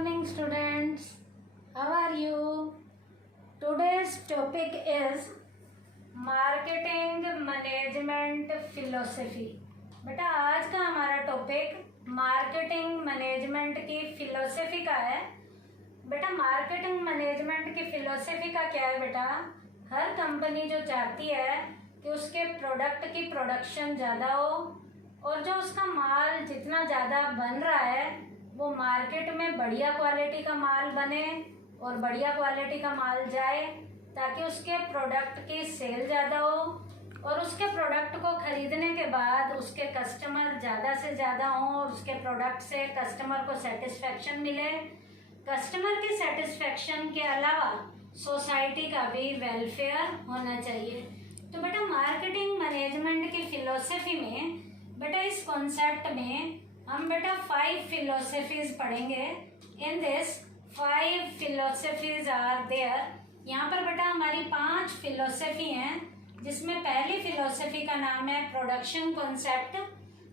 morning, students. How are you? Today's topic is marketing management philosophy. बेटा आज का हमारा टॉपिक मार्केटिंग मैनेजमेंट की फिलोसफी का है। बेटा मार्केटिंग मैनेजमेंट की फिलोसफी का क्या है बेटा, हर कंपनी जो चाहती है कि उसके प्रोडक्ट की प्रोडक्शन ज़्यादा हो और जो उसका माल जितना ज़्यादा बन रहा है वो मार्केट में बढ़िया क्वालिटी का माल बने और बढ़िया क्वालिटी का माल जाए ताकि उसके प्रोडक्ट की सेल ज़्यादा हो और उसके प्रोडक्ट को खरीदने के बाद उसके कस्टमर ज़्यादा से ज़्यादा हों और उसके प्रोडक्ट से कस्टमर को सेटिस्फेक्शन मिले। कस्टमर की सेटिस्फेक्शन के अलावा सोसाइटी का भी वेलफेयर होना चाहिए। तो बेटा मार्केटिंग मैनेजमेंट की फिलोसफी में बेटा इस कॉन्सेप्ट में हम बेटा 5 फिलोसफीज पढ़ेंगे। In this 5 philosophies are there. यहाँ पर बेटा हमारी 5 फिलोसफी हैं, जिसमें पहली फिलोसफी का नाम है production concept.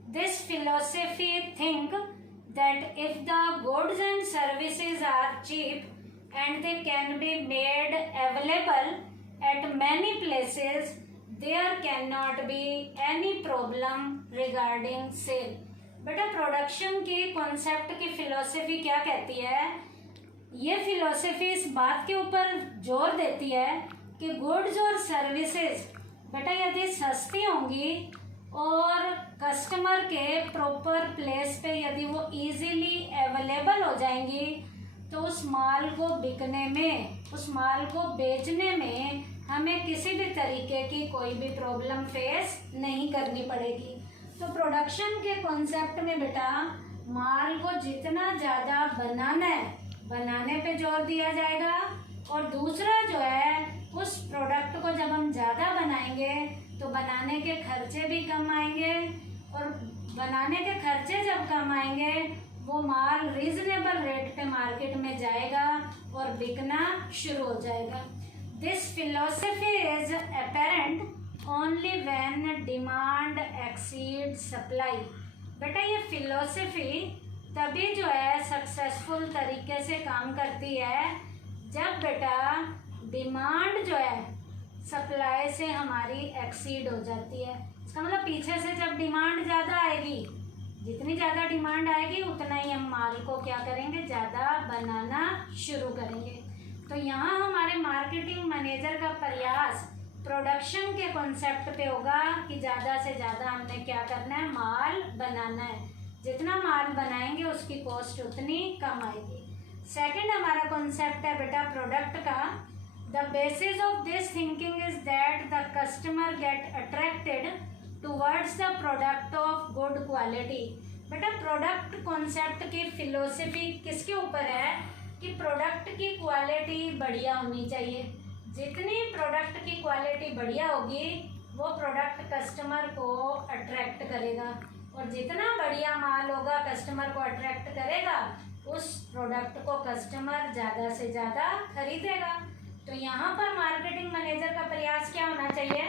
This philosophy think that if the goods and services are cheap and they can be made available at many places there can not be any problem regarding sale. बेटा production की concept की philosophy क्या कहती है, ये philosophy इस बात के ऊपर जोर देती है कि गुड्स और सर्विसेज बेटा यदि सस्ती होंगी और कस्टमर के प्रॉपर प्लेस पे यदि वो इजीली अवेलेबल हो जाएंगी तो उस माल को बिकने में, उस माल को बेचने में हमें किसी भी तरीके की कोई भी प्रॉब्लम फेस नहीं करनी पड़ेगी। तो प्रोडक्शन के कॉन्सेप्ट में बेटा माल को जितना ज़्यादा बनाना है बनाने पे जोर दिया जाएगा और दूसरा जो है उस प्रोडक्ट को जब हम ज़्यादा बनाएंगे तो बनाने के खर्चे भी कम आएंगे और बनाने के खर्चे जब कम आएंगे वो माल रीजनेबल रेट पे मार्केट में जाएगा और बिकना शुरू हो जाएगा। This philosophy is apparent only when demand exceed supply. बेटा ये फिलोसफी तभी जो है सक्सेसफुल तरीके से काम करती है जब बेटा डिमांड जो है सप्लाई से हमारी एक्सीड हो जाती है। इसका मतलब पीछे से जब डिमांड ज़्यादा आएगी, जितनी ज़्यादा डिमांड आएगी उतना ही हम माल को क्या करेंगे, ज़्यादा बनाना शुरू करेंगे। तो यहाँ हमारे मार्केटिंग मैनेजर का प्रयास प्रोडक्शन के कॉन्सेप्ट पे होगा कि ज़्यादा से ज़्यादा हमने क्या करना है, माल बनाना है। जितना माल बनाएंगे उसकी कॉस्ट उतनी कम आएगी। सेकंड हमारा कॉन्सेप्ट है बेटा प्रोडक्ट का। The basis of this thinking is that the customer get attracted towards the product of good quality. बेटा प्रोडक्ट कॉन्सेप्ट की फिलोसफी किसके ऊपर है कि प्रोडक्ट की क्वालिटी बढ़िया होनी चाहिए। जितनी प्रोडक्ट की क्वालिटी बढ़िया होगी वो प्रोडक्ट कस्टमर को अट्रैक्ट करेगा और जितना बढ़िया माल होगा कस्टमर को अट्रैक्ट करेगा उस प्रोडक्ट को कस्टमर ज़्यादा से ज़्यादा खरीदेगा। तो यहाँ पर मार्केटिंग मैनेजर का प्रयास क्या होना चाहिए,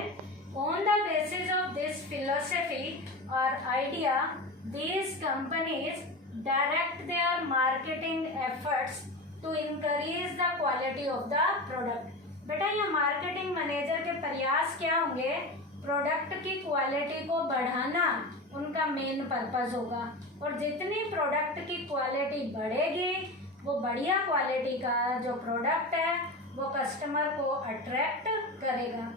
on the basis of this philosophy और idea these companies direct their marketing efforts to increase the quality of the product। बेटा ये मार्केटिंग मैनेजर के प्रयास क्या होंगे, प्रोडक्ट की क्वालिटी को बढ़ाना उनका मेन पर्पस होगा और जितनी प्रोडक्ट की क्वालिटी बढ़ेगी वो बढ़िया क्वालिटी का जो प्रोडक्ट है वो कस्टमर को अट्रैक्ट करेगा।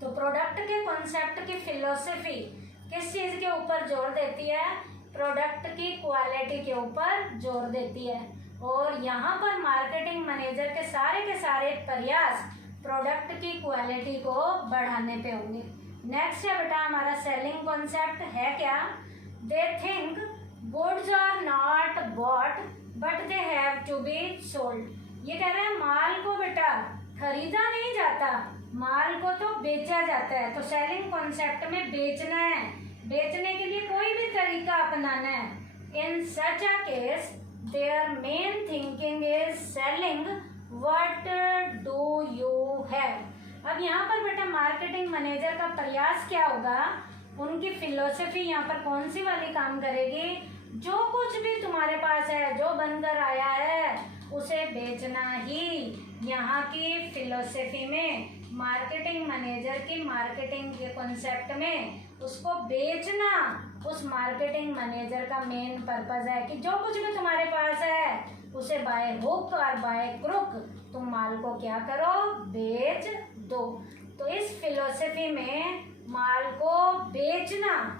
तो प्रोडक्ट के कॉन्सेप्ट की फिलोसफी किस चीज़ के ऊपर जोर देती है, प्रोडक्ट की क्वालिटी के ऊपर जोर देती है और यहाँ पर मार्केटिंग मैनेजर के सारे प्रयास प्रोडक्ट की क्वालिटी को बढ़ाने पे होंगे। नेक्स्ट है बेटा हमारा सेलिंग कॉन्सेप्ट है क्या, they think goods are not bought but they have to be sold. ये कह रहे हैं माल को बेटा खरीदा नहीं जाता, माल को तो बेचा जाता है। तो सेलिंग कॉन्सेप्ट में बेचना है, बेचने के लिए कोई भी तरीका अपनाना है। In such a case their main thinking is selling what do you have. अब यहाँ पर बेटा मार्केटिंग मैनेजर का प्रयास क्या होगा, उनकी फिलोसफी यहाँ पर कौन सी वाली काम करेगी, जो कुछ भी तुम्हारे पास है, जो बनकर आया है उसे बेचना ही यहाँ की फिलोसफी में, मार्केटिंग मैनेजर की मार्केटिंग के कॉन्सेप्ट में उसको बेचना उस मार्केटिंग मैनेजर का मेन पर्पस है कि जो कुछ भी तुम्हारे पास है उसे बाय हुक और बाय क्रुक तुम माल को क्या करो, बेच दो। तो इस फिलोसफी में माल को बेचना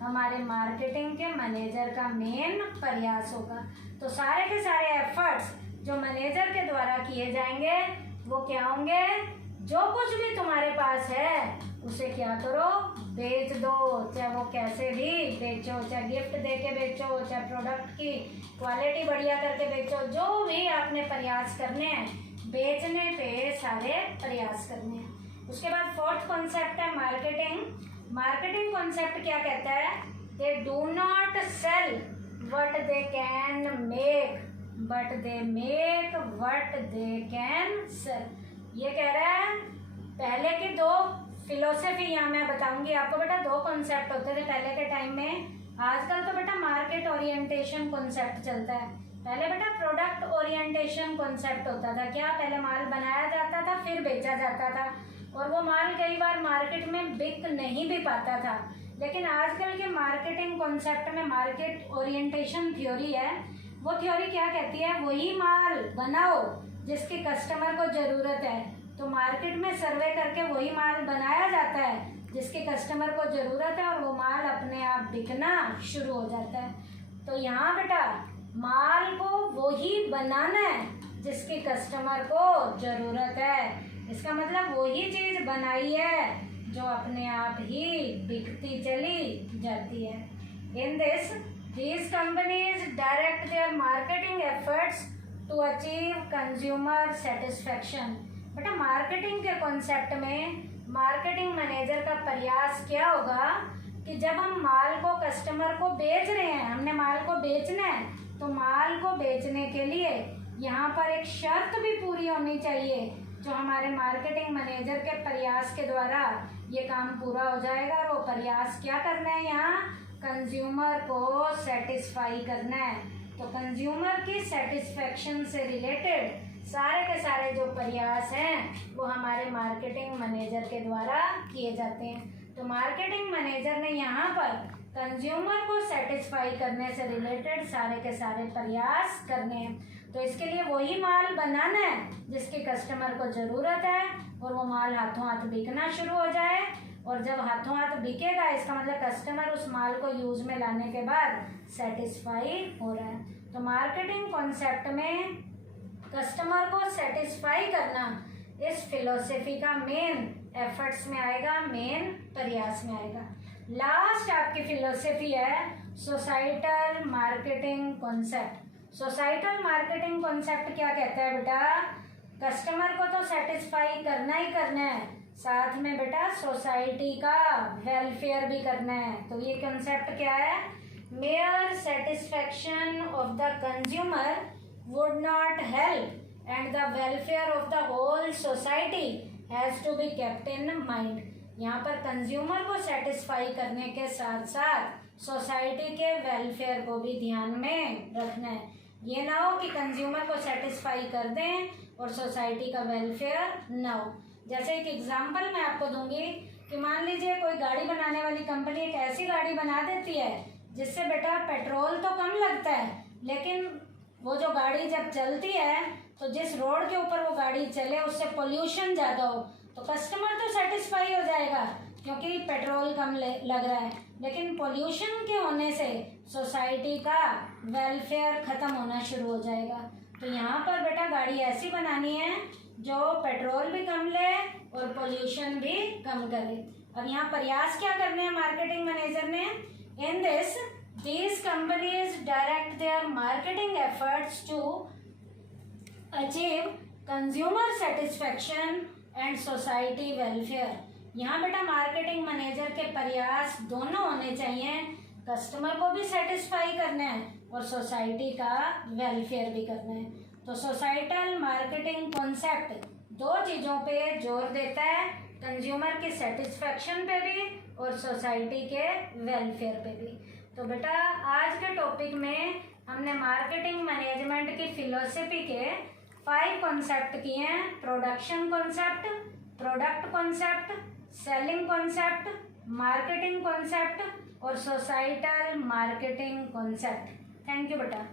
हमारे मार्केटिंग के मैनेजर का मेन प्रयास होगा। तो सारे के सारे एफर्ट्स जो मैनेजर के द्वारा किए जाएंगे वो क्या होंगे, जो कुछ भी तुम्हारे पास है उसे क्या करो, बेच दो। चाहे वो कैसे भी बेचो, चाहे गिफ्ट दे के बेचो, चाहे प्रोडक्ट की क्वालिटी बढ़िया करके बेचो, जो भी आपने प्रयास करने हैं, बेचने पे सारे प्रयास करने हैं। उसके बाद फोर्थ कॉन्सेप्ट है मार्केटिंग। मार्केटिंग कॉन्सेप्ट क्या कहता है, they do not sell what they can make but they make what they can sell. ये कह रहा है, पहले की दो फिलोसफी यहाँ मैं बताऊंगी आपको बेटा। दो कॉन्सेप्ट होते थे पहले के टाइम में। आजकल तो बेटा मार्केट ओरिएंटेशन कॉन्सेप्ट चलता है। पहले बेटा प्रोडक्ट ओरिएंटेशन कॉन्सेप्ट होता था। क्या, पहले माल बनाया जाता था फिर बेचा जाता था, और वो माल कई बार मार्केट में बिक नहीं भी पाता था। लेकिन आजकल के मार्केटिंग कॉन्सेप्ट में मार्केट ओरिएंटेशन थ्योरी है। वो थ्योरी क्या कहती है, वही माल बनाओ जिसकी कस्टमर को ज़रूरत है। तो मार्केट में सर्वे करके वही माल बनाया जाता है जिसके कस्टमर को ज़रूरत है, और वो माल अपने आप बिकना शुरू हो जाता है। तो यहाँ बेटा माल को वही बनाना है जिसकी कस्टमर को ज़रूरत है। इसका मतलब वही चीज़ बनाई है जो अपने आप ही बिकती चली जाती है। In this these companies direct their marketing efforts to achieve consumer satisfaction। बेटा मार्केटिंग के कॉन्सेप्ट में मार्केटिंग मैनेजर का प्रयास क्या होगा कि जब हम माल को कस्टमर को बेच रहे हैं, हमने माल को बेचना है, तो माल को बेचने के लिए यहाँ पर एक शर्त भी पूरी होनी चाहिए जो हमारे मार्केटिंग मैनेजर के प्रयास के द्वारा ये काम पूरा हो जाएगा। और वो प्रयास क्या करना है, यहाँ कंज्यूमर को सेटिस्फाई करना है। तो कंज्यूमर की सेटिस्फेक्शन से रिलेटेड सारे के सारे जो प्रयास हैं वो हमारे मार्केटिंग मैनेजर के द्वारा किए जाते हैं। तो मार्केटिंग मैनेजर ने यहाँ पर कंज्यूमर को सेटिस्फाई करने से रिलेटेड सारे के सारे प्रयास करने हैं। तो इसके लिए वही माल बनाना है जिसके कस्टमर को ज़रूरत है, और वो माल हाथों हाथ बिकना शुरू हो जाए। और जब हाथों हाथ बिकेगा, इसका मतलब कस्टमर उस माल को यूज़ में लाने के बाद सेटिस्फाई हो रहा है। तो मार्केटिंग कॉन्सेप्ट में कस्टमर को सेटिस्फाई करना इस फिलोसफी का मेन एफर्ट्स में आएगा, मेन प्रयास में आएगा। लास्ट आपकी फिलोसफी है societal marketing concept. Societal marketing concept क्या कहता है बेटा, कस्टमर को तो सेटिस्फाई करना ही करना है, साथ में बेटा सोसाइटी का वेलफेयर भी करना है। तो ये कॉन्सेप्ट क्या है, mere satisfaction of the consumer would not help and the welfare of the whole society has to be kept in mind. यहाँ पर कंज्यूमर को सेटिस्फाई करने के साथ साथ सोसाइटी के वेलफेयर को भी ध्यान में रखना है। ये ना हो कि कंज्यूमर को सेटिस्फाई कर दें और सोसाइटी का वेलफेयर ना हो। जैसे एक एग्जांपल मैं आपको दूंगी कि मान लीजिए कोई गाड़ी बनाने वाली कंपनी एक ऐसी गाड़ी बना देती है जिससे बेटा पेट्रोल तो कम लगता है, लेकिन वो जो गाड़ी जब चलती है तो जिस रोड के ऊपर वो गाड़ी चले उससे पोल्यूशन ज़्यादा हो, तो कस्टमर तो सेटिस्फाई हो जाएगा क्योंकि पेट्रोल कम लग रहा है, लेकिन पोल्यूशन के होने से सोसाइटी का वेलफेयर ख़त्म होना शुरू हो जाएगा। तो यहाँ पर बेटा गाड़ी ऐसी बनानी है जो पेट्रोल भी कम ले और पोल्यूशन भी कम करे। अब यहाँ प्रयास क्या करने हैं मार्केटिंग मैनेजर ने, in this these companies direct their marketing efforts to achieve consumer satisfaction and society welfare। यहाँ बेटा मार्केटिंग मैनेजर के प्रयास दोनों होने चाहिए, कस्टमर को भी सेटिस्फाई करना है और सोसाइटी का वेलफेयर भी करना है। तो सोसाइटल मार्केटिंग कॉन्सेप्ट दो चीज़ों पे जोर देता है, कंज्यूमर की सेटिस्फेक्शन पे भी और सोसाइटी के वेलफेयर पे भी। तो बेटा आज के टॉपिक में हमने मार्केटिंग मैनेजमेंट की फिलोसफी के 5 कॉन्सेप्ट किए हैं। Production concept, product concept, selling concept, marketing concept और societal marketing concept. Thank you बेटा।